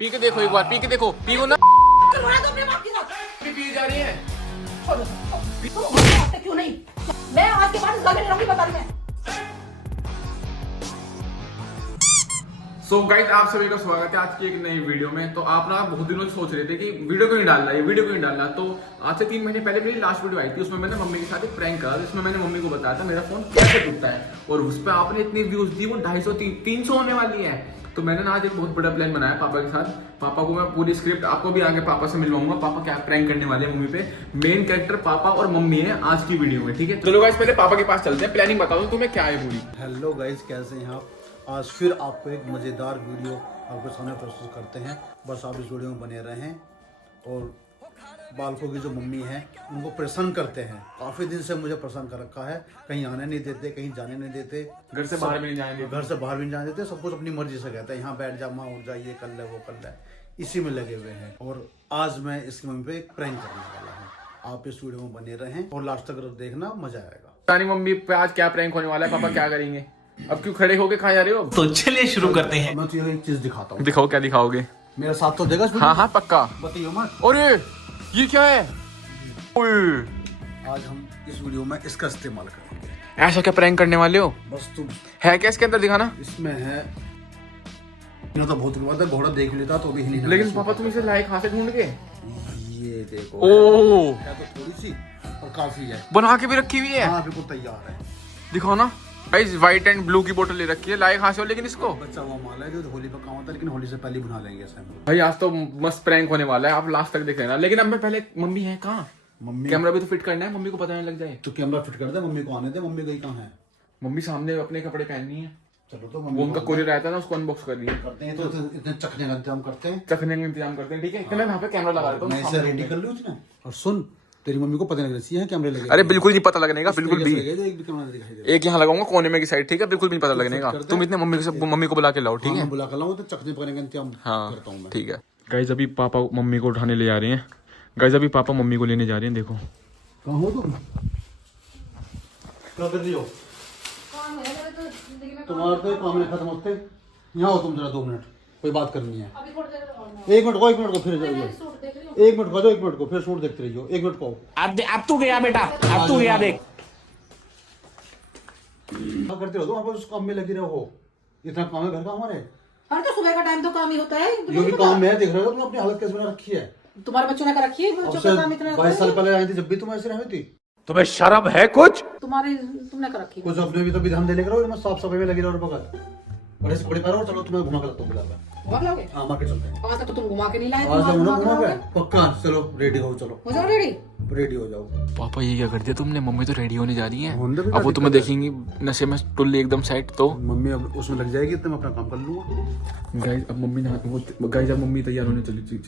P के देखो एक बार, पी के देखो, पीओ ना। करवाना तो अपने बाप के साथ। पी जा रही है। क्यों नहीं? मैं आज के बाद इस घर में नहीं रहूंगी, बता रही मैं। सो गाइस, आप सभी का स्वागत है आज की एक नई वीडियो में। तो आप ना बहुत दिनों से सोच रहे थे कि वीडियो क्यों नहीं डालना, ये वीडियो क्यों नहीं डालना। तो आज से 3 महीने पहले मेरी लास्ट वीडियो आई थी, उसमें मैंने मम्मी के साथ एक प्रैंक करा, जिसमें मैंने मम्मी को बताया था मेरा फोन कैसे टूटता है, और उस पर आपने इतनी व्यूज दी, वो 250 300 होने वाली है। तो मैंने ना आज एक बहुत बड़ा प्लान बनाया पापा के साथ। पापा को मैं पूरी स्क्रिप्ट, आपको भी आगे पापा से मिलवाऊंगा, पापा क्या प्रैंक करने वाले हैं मम्मी पे। मेन कैरेक्टर पापा और मम्मी है आज की वीडियो में, ठीक है। चलो गाइस, पहले पापा के पास चलते हैं, प्लानिंग बता दो तुम्हें क्या है पूरी। हेलो गाइस, कैसे हैं आप? आज फिर आपको एक मज़ेदार वीडियो आपके सामने प्रस्तुत करते हैं। बस आप इस वीडियो में बने रहें और बालकों की जो मम्मी है उनको परेशान करते हैं। काफ़ी दिन से मुझे परेशान कर रखा है, कहीं आने नहीं देते, कहीं जाने नहीं देते, घर से बाहर भी नहीं जाने देते। घर से बाहर भी नहीं जाने देते, सब कुछ अपनी मर्जी से कहते हैं। यहाँ बैठ जा, वहाँ उठ जा, ये कर ले, वो कर ले, इसी में लगे हुए हैं। और आज मैं इसकी मम्मी पे एक प्रैंक करने वाला हूँ। आप इस वीडियो में बने रहें और लास्ट तक देखना, मजा आएगा। रानी मम्मी पे आज क्या प्रैंक होने वाला है, पापा क्या करेंगे? अब क्यों खड़े होके खा जा रहे हो? तो चलिए शुरू करते हैं। मैं तुझे एक चीज दिखाता हूँ। दिखाओ, क्या दिखाओगे? मेरा साथ तो देगा इसमें? हाँ हाँ पक्का। बताइए मत। अरे ये क्या है? ओए, आज हम इस वीडियो में इसका इस्तेमाल करेंगे। ऐसा क्या प्रैंक करने वाले हो? बस तुम, है क्या इसके अंदर, दिखाना। इसमें है, तो बहुत बात है, घोड़ा देख लेता तो भी हिली ना। लेकिन पापा तुम इसे लाए कहाँ से ढूंढ के? ये देखो, ओ, है तो थोड़ी सी और काफी है। बना के भी रखी हुई है। हाँ, बिल्कुल तैयार है। दिखाओ ना गाइस, व्हाइट एंड ब्लू की बोतल ले रखी है, लाए कहाँ से हो लेकिन इसको? बच्चा वो माल है जो होली पर काम होता है, लेकिन होली से पहले बना लेंगे ऐसा। भाई आज तो मस्त प्रैंक होने वाला है, आप लास्ट तक देख लेना। लेकिन अब मैं पहले, मम्मी है कहाँ? मम्मी, कैमरा भी तो फिट करना है, मम्मी को पता नहीं लग जाए। तो कैमरा फिट कर दे, मम्मी को आने दे। मम्मी गई कहाँ है? मम्मी सामने अपने कपड़े पहननी है। चलो तो वो मम्मी उनका कोरियर आया था ना, उसको अनबॉक्स कर लिया। करते हैं। तो इतने चखने का इंतजाम करते हैं, चखने का इंतजाम करते हैं, ठीक है। मैं वहाँ पे कैमरा लगा देता मैं इसे रेडी कर लूँ उसने। और सुन, तेरी मम्मी को पता नहीं चाहिए कैमरे लगे। अरे बिल्कुल नहीं पता लगने का, बिल्कुल भी। एक भी कैमरा नहीं दिखाई दे। एक यहाँ लगाऊंगा कोने में की साइड, ठीक है, बिल्कुल भी नहीं पता लगने का। तुम इतने मम्मी को बुला के लाओ, ठीक है। बुला कर लाऊं तो चखने पकड़ने का इंतजाम करता हूं मैं। ठीक है गाइस, अभी पापा मम्मी को उठाने ले जा रहे हैं। गाइस अभी पापा मम्मी को लेने जा रहे हैं, देखो। कहाँ हो तुम? क्या कर रही हो? तुम्हारे तो काम नहीं खत्म होते। यहाँ हो तुम जरा 2 मिनट, कोई बात करनी है। 1 मिनट को, 1 मिनट को फिर जाइए। 1 मिनट को जाओ, 1 मिनट को फिर शूट देखते रहिए। 1 मिनट को अब तू गया बेटा, अब तू गया देख। क्या करते हो तुम? आप उस काम में लगी रहो। इतना काम है घर का हमारे। अरे तो सुबह का टाइम तो काम ही होता है। जो भी काम है, देख रहे हो तुम अपनी हालत कैसे बना रखी है। तुम्हारे बच्चों ने कर रखी है, बच्चों का काम इतना 22 साल पहले आई थी, जब भी तुम ऐसे रही थी। तुम्हें शर्म है कुछ? तुमने कर रखी है। कुछ अपने भी तो विधान दे लेकर आओ, साफ सफाई में लगी रहो। बगल बड़े से बड़े पैरों, चलो तुम्हें घुमा कर लगता हूँ बिल्कुल। घुमा के लाओगे? हाँ, मार्केट चलते हैं। आज तक तो तुम घुमा के नहीं लाए। आज घुमा घुमा के के लाओगे? पक्का। चलो रेडी हो, चलो हो जाओ रेडी। रेडी हो जाओ। पापा ये क्या कर दिया तुमने? मम्मी तो रेडी होने जा रही है, होने दे, अब वो तुम्हें देखेंगी नशे में टुल्ली एकदम साइड। तो मम्मी अब उसमें लग जाएगी, तो मैं अपना काम कर लूंगा। गाइस अब मम्मी गाइस अब मम्मी तैयार होने चली,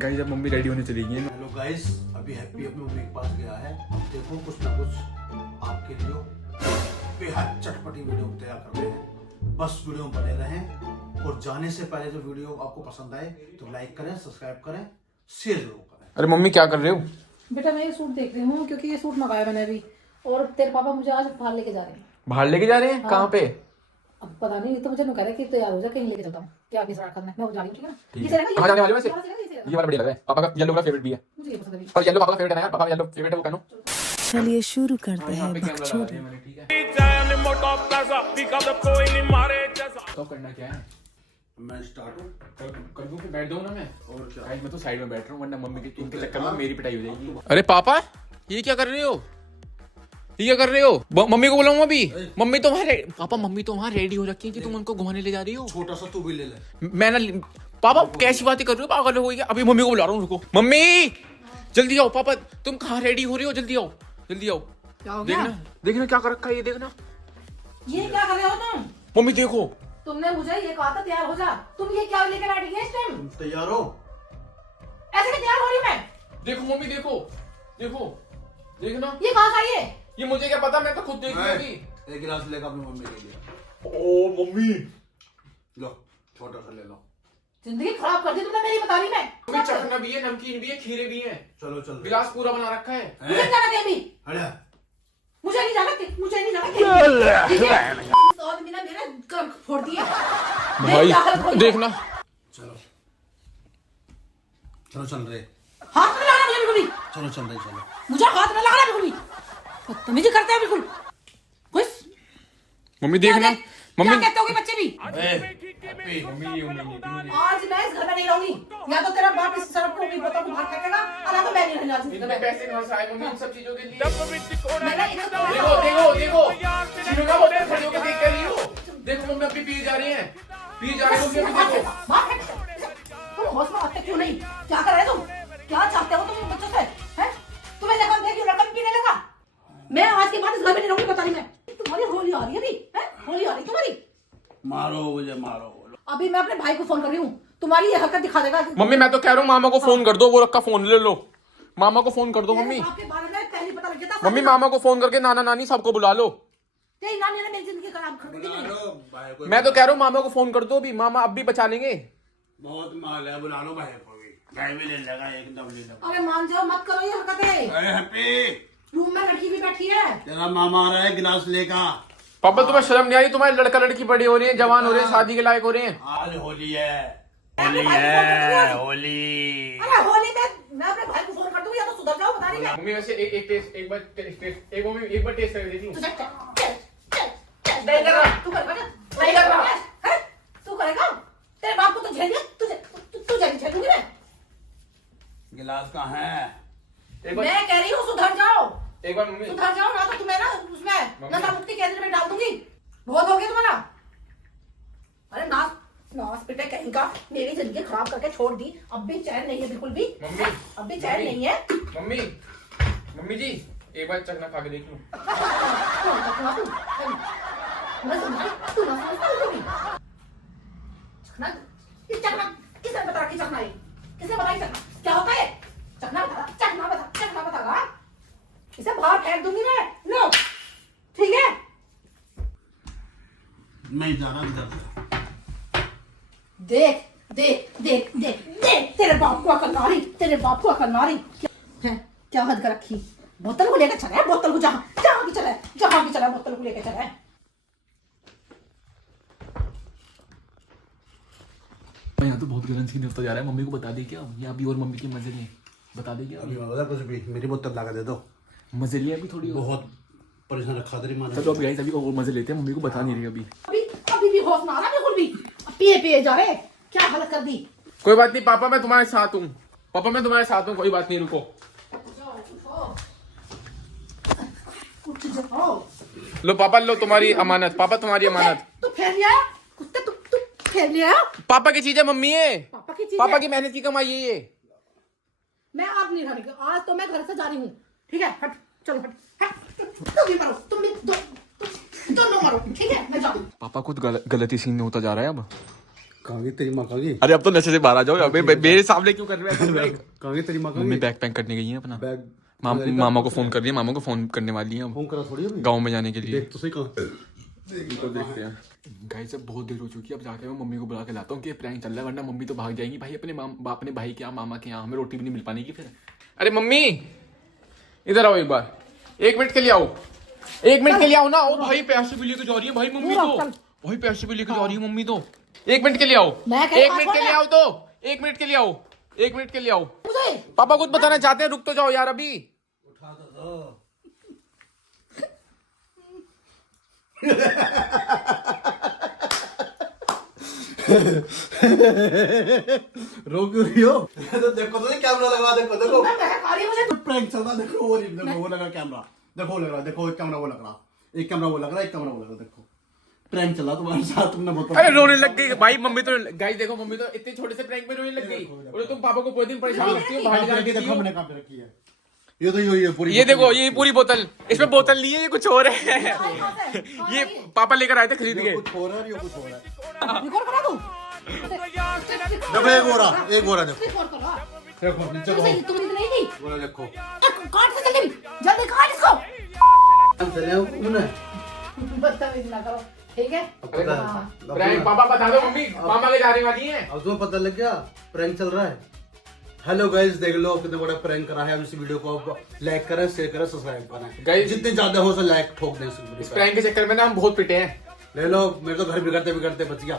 गाइस अब मम्मी रेडी होने चलेगी। हेलो गाइस, अभी हैप्पी अपनी मम्मी के पास गया है। अब देखो कुछ ना कुछ आपके लिए बेहद चटपटी वीडियो तैयार कर रहे हैं। बस वीडियो में बने रहें और जाने से पहले जो वीडियो आपको पसंद आए तो लाइक करें, सब्सक्राइब करें, शेयर जरूर करें। अरे मम्मी क्या कर रहे हो? बेटा मैं ये सूट देख रही हूँ, क्योंकि ये सूट मंगाया मैंने अभी, और तेरे पापा मुझे आज बाहर लेके जा रहे हैं। बाहर लेके जा रहे हैं? कहाँ पे? अब पता नहीं, तो मुझे कह रहे कि तैयार हो जा, कहीं लेके चलता हूँ। क्या आगे से करना है, मैं वो जा रही हूँ, ठीक है ना? ये रहेगा, कहाँ जाने वाले हो वैसे? ये ये वाला बढ़िया लग रहा है, पापा का येलो वाला फेवरेट भी है। मुझे ये पसंद है। और येलो पापा का फेवरेट है ना यार, पापा का येलो फेवरेट है, वो पहनो। चलिए शुरू करते हैं बकचोद। तो करना क्या है? मैं स्टार्ट हूँ, कर दूं, फिर बैठ जाऊं ना मैं। और क्या? गाइस मैं तो साइड में बैठ रहा हूँ, वरना मम्मी के इनके चक्कर में मेरी पिटाई हो जाएगी। अरे पापा ये क्या कर रहे हो? ये क्या कर रहे हो? मम्मी को बुलाऊं अभी? मम्मी तो वहाँ पापा मम्मी तो वहाँ रेडी हो रखी है कि तुम उनको घुमाने ले जा रही हो। छोटा सा तू भी ले ले। मैं ना, पापा कैसी बातें कर रहे हो? पागल हो गई क्या? अभी मम्मी को बुला रहा हूँ, रुको। मम्मी जल्दी आओ। पापा तुम कहाँ रेडी हो रही हो? जल्दी आओ, जल्दी आओ। क्या हो गया? देखना देखना क्या कर रखा है, ये देखना। ये क्या कर रहे हो तुम? मम्मी देखो, तुमने मुझे ये कहा था तैयार हो जा, तुम ये क्या लेकर बैठ गई इस टाइम? तुम तैयार हो? ऐसे नहीं तैयार हो रही मैं। देखो मम्मी देखो, देखो देखना। ये कहाँ का ये? ये मुझे क्या पता, मैं तो खुद देख लूंगी। एक गिलास लेकर अपनी मम्मी के लिए। ओ मम्मी लो, छोटा सा ले लो। जिंदगी खराब कर दी तुमने मेरी, बता रही मैं। तुम्हें चटना भी है, नमकीन भी है, खीरे भी हैं। चलो चल, गिलास पूरा बना रखा है। मुझे नहीं जाना कहीं भी, हटा। मुझे नहीं जाना, मुझे नहीं जाना कहीं। ठीक है? इस आदमी ने मेरा कर्म फोड़ दिया। भाई देखना। चलो चलो चल रहे, हाथ नहीं लगाना मुझे बिल्कुल भी, चलो चल रहे, चलो। मुझे हाथ नहीं लगाना बिल्कुल भी, बदतमीजी करते हैं बिल्कुल। कुछ मम्मी देखना, क्या मम्मी कहते होगे बच्चे भी। मम्मी आज मैं इस घर में नहीं रहूंगी, या तो तेरा बाप इस सड़क को भी बोतल को बाहर फेंकेगा, और या तो मैं नहीं रहने वाली इस घर में। पैसे कहाँ से आए मम्मी इन सब चीजों के लिए? मैंने इस देखो देखो देखो चीनू का बोतल खड़ी होकर देख कर रही हो। देखो मम्मी अभी पी जा रही हैं, पी जा रही हो मम्मी देखो। तुम होश में आते क्यों नहीं? क्या कर रहे हो तुम? क्या चाहते हो तुम बच्चों से? हैं? तुम्हें देखा देख लड़का भी पीने लगा। मैं आज के बाद इस घर में नहीं रहूंगी, बता रही मैं। तुम्हारी होली आ रही है अभी, हैं? होली आ रही तुम्हारी। मारो मुझे, मारो। अभी मैं अपने भाई को फोन कर रही हूँ, तुम्हारी ये हरकत दिखा देगा। मम्मी मैं तो कह रहा हूँ मामा को फोन कर दो, वो रखा फोन ले लो, मामा को फोन कर दो मम्मी। आपके बारे में पहले पता लग जाता। मम्मी मामा को फोन करके नाना नानी सबको बुला लो। तेरी नानी ने मेरी जिंदगी खराब कर दी। मैं तो कह रहा हूँ मामा को फोन कर दो, अभी मामा अब भी बचा लेंगे। बहुत माल है, बुला लो भाई को भी, भाई भी ले लेगा, एकदम ले लेगा। अरे मान जाओ, मत करो ये हरकतें। अरे हैप्पी, रूम में लड़की भी बैठी है। तेरा मामा आ रहा है गिलास लेकर। पापा तुम्हें शर्म नहीं आई? तुम्हारे लड़का लड़की बड़ी हो रही है, जवान हो रहे हैं, शादी के लायक हो रहे हैं। आज होली है, होली है, होली। अरे होली में मैं अपने भाई को फोन कर दूंगी, या तो सुधर जाओ, बता रही मैं। मम्मी वैसे एक बार टेस्ट कर देती हूँ। नहीं कर रहा, तू कर बेटा, नहीं कर रहा है, तू करेगा? तेरे बाप को तो झेल दिया, तू झेलूंगी मैं। गिलास कहाँ है? मैं कह रही हूँ सुधर जाओ, एक बार मम्मी सुधर जाओ, ना तो तुम्हें ना उसमें नशा मुक्ति केंद्र में डाल दूंगी। बहुत हो गया तुम्हारा। अरे नास पिटे कहीं का, मेरी जिंदगी खराब करके छोड़ दी। अब भी चैन नहीं है बिल्कुल भी, मम्मी अब भी चैन नहीं है। मम्मी जी एक बार चखना खा के देख लूं। किसने बता कि चखना है? किसने बताई चखना क्या होता है? चखना बतागा। इसे बाहर फेंक दूंगी मैं। लो ठीक है, मैं जा रहा इधर। देख देख देख देख देख, तेरे बाप को अकल मारी, तेरे बाप को अकल मारी। क्या हद कर रखी? बोतल को लेकर चला है, बोतल को जहाँ भी चला है, बोतल को लेकर चला है। यहाँ तो बहुत गलत सीन होता जा रहा है। मम्मी को बता दे क्या? यहाँ भी और मम्मी की मजे नहीं बता दे क्या? अभी मैं कुछ भी, मेरी बोतल लगा दे दो। मजे लिए अभी थोड़ी बहुत परेशान रखा तेरी माँ ने। चलो अभी अभी और मजे लेते हैं। मम्मी को बता नहीं रही अभी। अभी भी होश ना आ रहा बिल्कुल भी। पिए जा रहे, क्या हालत कर दी। कोई बात नहीं पापा, मैं तुम्हारे साथ हूँ। पापा मैं तुम्हारे साथ हूँ, कोई बात नहीं, रुको। उठ जाओ। लो पापा, लो तुम्हारी अमानत। पापा तुम्हारी अमानत। तू फेर लिया कुत्ते, तू फेर लिया। पापा की चीज है मम्मी है, पापा की चीज पापा है। की मेहनत की कमाई है ये। मैं अब नहीं रहने, आज तो मैं घर से जा रही हूँ। ठीक है, हट, चलो हट। तुम भी मरो, तुम भी दोनों मरो, ठीक है, मैं जाऊँ। पापा कुछ गलती सीन होता जा रहा है अब। कहाँ गई तेरी माँ? कहाँ गई? अरे अब तो नशे से बाहर आ जाओ। अबे मेरे सामने क्यों कर रहे हो? कहाँ गई तेरी माँ? मम्मी बैग पैक करने गई है अपना। बैग मामा को फोन कर दिया, मामा को फोन करने वाली है फोन करा थोड़ी अभी। गाँव में जाने के लिए। देख तो सही कहाँ। तो देखते हैं गाइस, जब बहुत देर हो चुकी है, अब जाके मैं मम्मी को बुला के लाता हूँ कि प्रैंक चल रहा है, वरना मम्मी तो भाग जाएंगी भाई अपने भाई के यहाँ, मामा के यहाँ। हमें रोटी भी नहीं मिल पाने की फिर। अरे मम्मी इधर आओ एक बार, 1 मिनट के लिए आओ, 1 मिनट के लिए आओ ना। ओ भाई पैसे भी लेके जा रही है भाई मम्मी तो, भाई पैसे भी लेके जा रही है मम्मी तो। 1 मिनट के लिए आओ, 1 मिनट के लिए आओ तो, 1 मिनट के लिए आओ, 1 मिनट के लिए आओ। पापा कुछ बताना चाहते हैं, रुक तो जाओ यार अभी। रो क्यों रही हो? तो देखो तो कैमरा लगा, देखो प्रैंक चल रहा, देखो वो नहीं, देखो वो लगा कैमरा, देखो वो लग रहा, देखो एक कैमरा वो लग रहा, एक कैमरा वो लग रहा, एक कैमरा वो लग रहा, देखो प्रैंक चला तुम्हारे साथ। तुमने बहुत अरे रोने लग गई भाई मम्मी तो। गाइस देखो मम्मी तो इतने छोटे से प्रैंक में रोने लग गई। और तुम पापा को पूरे दिन परेशान करती हो, बाहर जाके देखो मैंने कहाँ पे रखी है। ये तो ये पूरी, ये देखो ये पूरी बोतल, इसमें बोतल नहीं है, ये कुछ और है। ये पापा लेकर आए थे खरीद के। कुछ हो रहा है, ये कुछ हो रहा है। रिकॉर्ड करा दूं? देखो एक बोरा देखो, रिकॉर्ड करो। देखो नीचे को तुम नहीं थी, बोरा देखो। काट से जल्दी काट इसको। चले उन्हें बदतमीजी ना करो, ठीक है? प्रैंक पापा बता दो मम्मी, मामा ले जाने वाली है। अब तुम्हें पता लग गया प्रैंक चल रहा है। हेलो गाइस, देख लो कितने बड़ा प्रैंक करा है। अब इस वीडियो को आप लाइक करें, शेयर करें, सब्सक्राइब करें। Guys, जितने ज्यादा हो सके लाइक ठोक दें इस इस वीडियो प्रैंक के चक्कर में ना हम बहुत पिटे हैं। ले लो, मेरे तो घर बिगड़ते बिगड़ते बच गया।